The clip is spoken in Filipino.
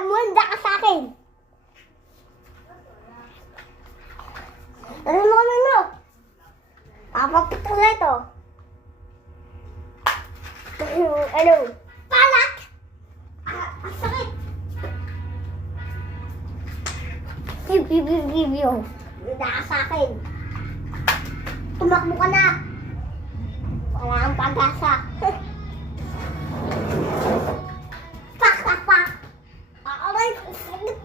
Munda ka sa akin. Ano mo kami mo? Papaputok na ito. Ano? Palak! Ang sakit. Give. Munda ka sa akin. Tumakbo ka na. Wala kang pag-asa. Pak. Aray, sakit.